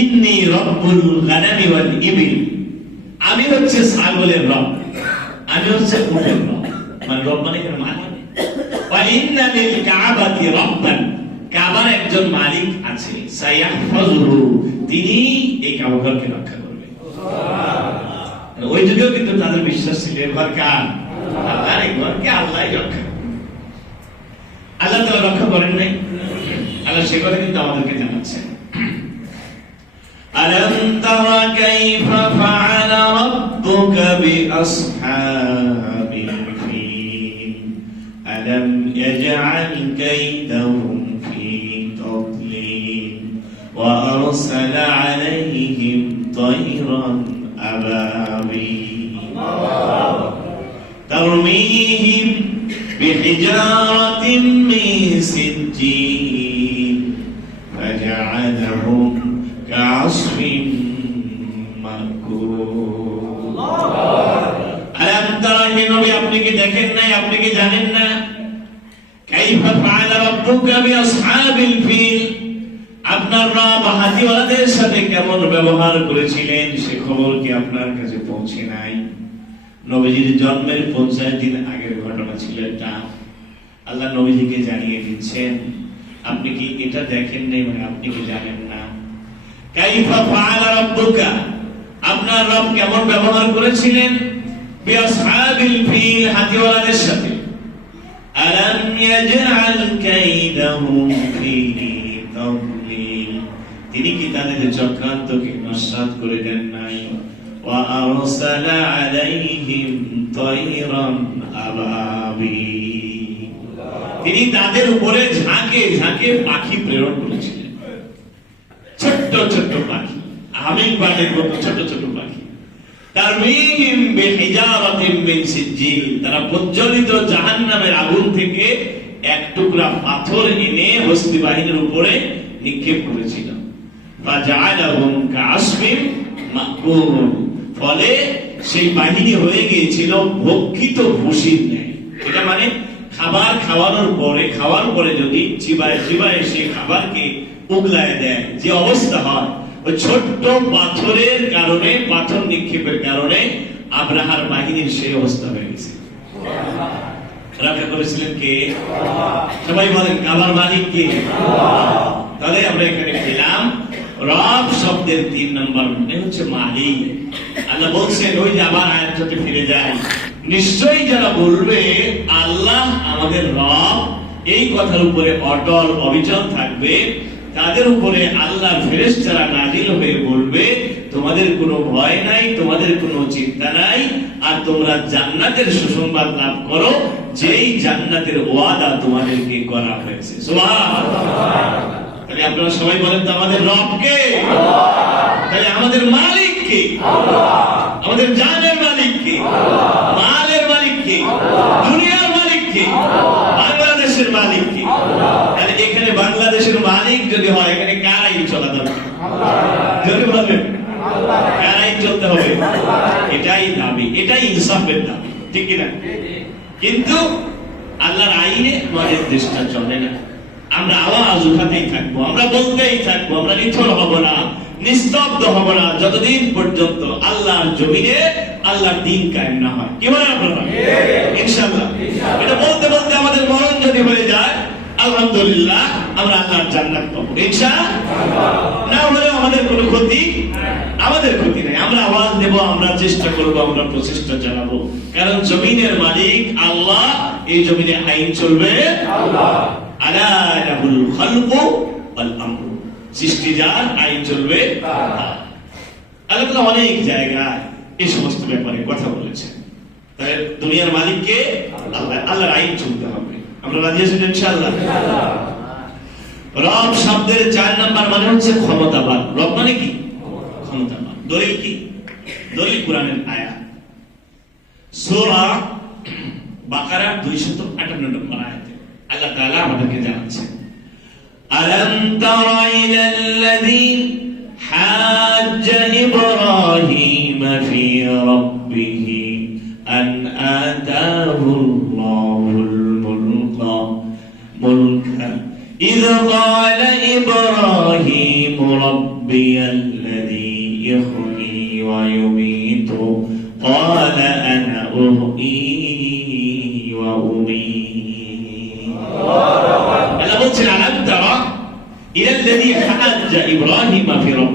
ইন্নী রব্বুল গানামি ওয়াল ইবিল, আমি হচ্ছে ছাগলের রব, আমি হচ্ছে উটের রব। মানে রব মানে এর মালিক। ওয়া ইন্না লিল কাবাতি রাব্বান, কাবার একজন মালিক আছে, সায়াহফাজুহু, তিনি এই কাবাঘরকে রক্ষা করবে। সুবহানাল্লাহ। ওই যুগেও কিন্তু তাদের বিশ্বাস ছিল ঘর কার? আল্লাহর, এই ঘরকে আল্লাহই রক্ষা করবে। আল্লাহ তাআলা রক্ষা করেন নাই? আল্লাহ সে কথা কিন্তু আমাদেরকে জানাচ্ছেন। আলাম তারা কাইফা ফাআলা রাব্বুকা বিআসহাবিল ফিল আলাম ইয়াজআল কাইদাহুম ফি তাদলিল ওয়া আরসালা আলাইহিম তায়রান আবাবিল তারমিহিম বিহিজারাতিন মিন সিজ্জিল ফাজআলাহুম কাসফিন মাকুর। আলাম তারা, হে নবী আপনি কি দেখেন নাই, আপনি কি জানেন না? কাইফা ফাআলা রাব্বুকা বিআসহাবিল ফিল, আপনার রব হাতিওয়ালাদের সাথে কেমন ব্যবহার করেছিলেন সে খবর কি আপনার কাছে পৌঁছে নাই? নবীজির জন্মের 50 দিন আগের ঘটনা ছিল এটা। আল্লাহ নবীজিকে জানিয়ে দিচ্ছেন, আপনি কি এটা দেখেন নাই, মানে আপনি কি জানেন না? কাইফা ফাআলা রাব্বুকা, আপনার রব কেমন ব্যবহার করেছিলেন বিআসহাবিল ফিল, হাতিওয়ালাদের সাথে। আলাম ইয়াজআল কাইদাহুম ফি তাদলিল, তিনি কি তাদের চক্রান্তকে নস্যাৎ করে দেন নাই? ওয়া আরসালা আলাইহিম তায়রান আবাবিল, তিনি তাদের উপরে ঝাঁকে ঝাঁকে পাখি প্রেরণ করেছিলেন। ছোট্ট ছোট্ট পাখি, হামিংবার্ডের মতো ছোট ছোট পাখি। তারমিহিম বিহিজারাতিন মিন সিজ্জিল, তারা প্রজ্বলিত জাহান্নামের আগুন থেকে এক টুকরা পাথর এনে হস্তি বাহিনীর উপরে নিক্ষেপ করেছিল। ফাজআলাহুম কাসফিন মাকুর, ফলে সেই বাহিনী হয়ে গিয়েছিল ভক্ষিত ভুসির ন্যায়। এটা মানে খাবার খাওয়ার পরে যদি চিবায় চিবায় সেই খাবারকে উগলায় দেয় যে অবস্থা হয়, ওই ছোট্ট পাথরের কারণে, পাথর নিক্ষেপের কারণে আব্রাহার বাহিনীর সেই অবস্থা হয়ে গেছে। রক্ষা করেছিলেন কে? সবাই বলেন কাবার মালিক কে? তাহলে আমরা এখানে পেলাম রব শব্দের 3 নম্বর মানে হচ্ছে মালিক। আল্লাহ বলছেন, ওই যে আবার আয়াতটাতে ফিরে যায়, নিশ্চয়ই যারা বলবে আল্লাহ আমাদের রব, এই কথার উপরে অটল অবিচল থাকবে, তাদের উপরে আল্লাহর ফেরেশতারা নাজিল হয়ে বলবে, তোমাদের কোনো ভয় নাই, তোমাদের কোনো চিন্তা নাই, আর তোমরা জান্নাতের সুসংবাদ লাভ করো, যেই জান্নাতের ওয়াদা তোমাদেরকে করা হয়েছে। সুবহানাল্লাহ। তাহলে আপনারা সবাই বলেন তো আমাদের রব কে? তাহলে আমাদের মালিক কে? আমাদের জানের মালিক কে? মালের মালিক কে? দুনিয়ার মালিক কে? বাংলাদেশের মালিক কে? তাহলে এখানে বাংলাদেশের মালিক যদি হয়, এখানে কারাই চলা যাবে? যদি বলেন কারাই চলতে হবে, এটাই দাবি, এটাই ইনসাফের দাবি, ঠিক কিনা? কিন্তু আল্লাহর আইনে আমাদের দেশটা চলে না। আমরা আওয়াজ উঠাতেই থাকবো, আমরা বলতেই থাকবো, আমরা নিথর হব না, নিস্তব্ধ হব না, যতদিন পর্যন্ত আল্লাহর জমিনে আল্লাহর দ্বীন কায়েম না হয়। কি বলেন আপনারা? ইনশাআল্লাহ। এটা বলতে বলতে আমাদের মরণ যদি হয়ে যায়, আলহামদুলিল্লাহ আমরা আল্লাহর জান্নাত পাবো ইনশাআল্লাহ। না হলে আমাদের কোনো ক্ষতি, আমাদের ক্ষতি নাই। আমরা আওয়াজ দেব, আমরা চেষ্টা করব, আমরা প্রচেষ্টা চালাবো, কারণ জমিনের মালিক আল্লাহ, এই জমিনে আইন চলবে আল্লাহ। আলা লাহুল খালকু ওয়াল আমরু, সৃষ্টি যার, আইন চলবে তার। আল্লাহ অনেক জায়গায় এই সমস্ত ব্যাপারে কথা বলেছেন। তাহলে দুনিয়ার মালিক কে? আল্লাহ। আল্লাহর আইন চলতে হবে। আমরা রাজি আছি ইনশাআল্লাহ? রব শব্দের 4 নাম্বার মানে হচ্ছে ক্ষমতাবান। রব মানে কি? ক্ষমতাবান। দলিল কি? দলিল কোরআনের আয়াত, সূরা বাকারা 258 নম্বর আয়াতে আল্লাহ তাআলা আমাদেরকে জানাচ্ছেন, আলাম তারা ইলাল্লাযী হাজ্জা ইব্রাহিম ফি রাব্বিহি আন আতাহুল্লাহুল মুলকা إذ قال إبراهيم ربي الذي يحيي ويميت قال أنا أحيي وأميت আল্লাহ বলছেন আলাম তারা ইলা الذي حاج إبراهيم في ربه